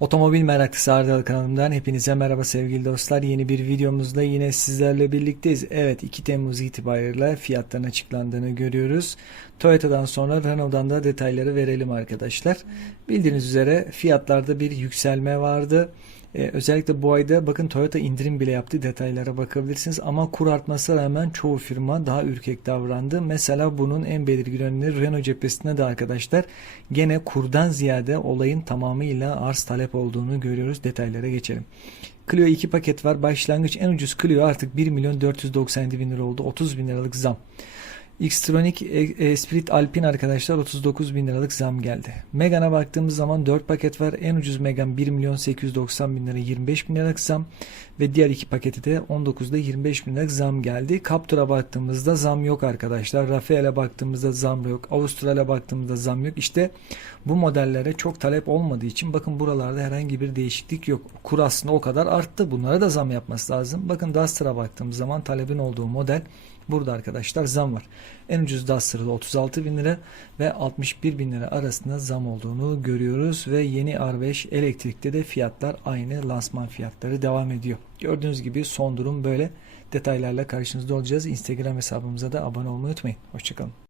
Otomobil meraklısı Ardalı kanalımdan hepinize merhaba sevgili dostlar. Yeni bir videomuzda yine sizlerle birlikteyiz. Evet 2 Temmuz itibariyle fiyatların açıklandığını görüyoruz. Toyota'dan sonra Renault'dan da detayları verelim arkadaşlar. Bildiğiniz üzere fiyatlarda bir yükselme vardı. Ee, özellikle bu ayda bakın Toyota indirim bile yaptı. Detaylara bakabilirsiniz. Ama kur artmasına rağmen çoğu firma daha ürkek davrandı. Mesela bunun en belirgin örneği Renault cephesinde de arkadaşlar gene kurdan ziyade olayın tamamıyla arz talep olduğunu görüyoruz. Detaylara geçelim. Clio 2 paket var. Başlangıç en ucuz Clio artık 1 milyon 497 bin lira oldu. 30 bin liralık zam. Xtronic e, Esprit Alpine arkadaşlar 39 bin liralık zam geldi. Megane'a baktığımız zaman 4 paket var. En ucuz Megane 1 milyon 890 bin lira 25 bin liralık zam. Ve diğer iki paketi de 19'da 25 bin liralık zam geldi. Captur'a baktığımızda zam yok arkadaşlar. Rafael'e baktığımızda zam yok. Avustralya'ya baktığımızda zam yok. İşte bu modellere çok talep olmadığı için bakın buralarda herhangi bir değişiklik yok. Kur aslında o kadar arttı. Bunlara da zam yapması lazım. Bakın Duster'a baktığımız zaman talebin olduğu model Burada arkadaşlar zam var. En ucuz Duster'da 36 bin lira ve 61 bin lira arasında zam olduğunu görüyoruz ve yeni R5 elektrikte de fiyatlar aynı lansman fiyatları devam ediyor. Gördüğünüz gibi son durum böyle. Detaylarla karşınızda olacağız. Instagram hesabımıza da abone olmayı unutmayın. Hoşçakalın.